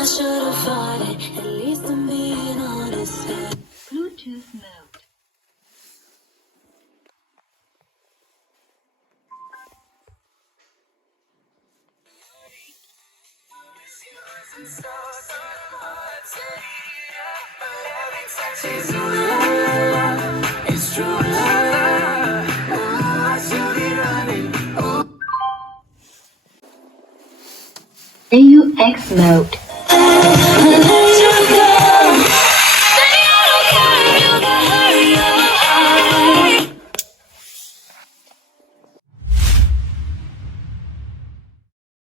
I should have fought it, at least I'm being honest. Bluetooth mode. It's true love. I should be running. AUX mode.